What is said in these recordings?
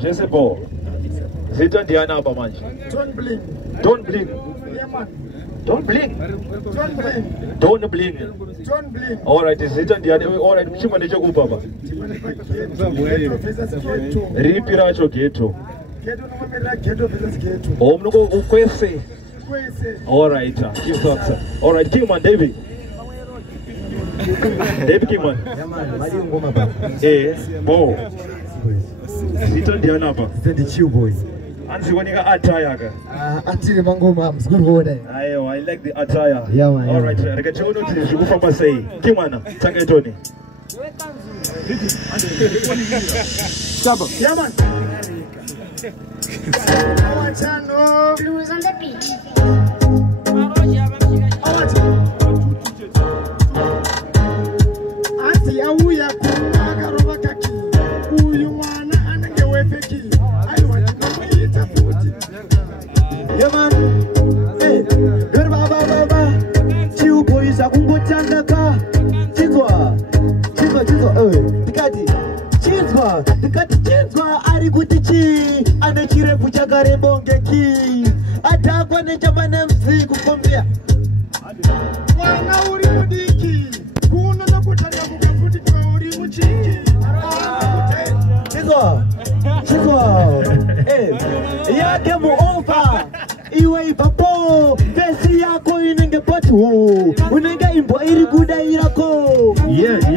Jesse Bo. Zita Diana Bamanj. Don't blink. Don't blink. Yeah, man. Don't blink. Don't blink. Don't blink. Don't blink. Alright, Zita Diana. Alright, Chimane Choku Baba. Ripiracho Ghetto. Ghetto versus Ghetto. Omnuko Ukwese. Alright, give thanks. Alright, Kingman David. David Kingman. Yeah, man. Why do you Ngoma back? Bo. Zita Diana Ba. It's the chill boys. Anzi wanika attire. Attire Ngoma, it's good order. I like the attire. Yeah, man. All right, rekachono tishukufamba sei. Kimwana, tangetoni. Sabo. Yeah, man. Blues on the beat. Anzi auya kunaga robakaki. Uyu mwana anangewefeki. Yeah, man. Hey, good baba. Chiu boys are Chizwa. Chizwa, ari gutichi. Anachire puchagare bongeki. Atagwa ne jamana MC kukombia. Wana uri mudiki. Kuno na kutaria kukafuti kwa uri muchiki. Chizwa. Yake muomba. Iwe ipapo. Pesi yako inenge potu. Unenge imbo iri guda irako. Yeah.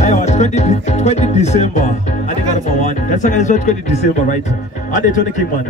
Ayo, 20 December. I think I'm one. That's like 20 December, right? And they told the King man.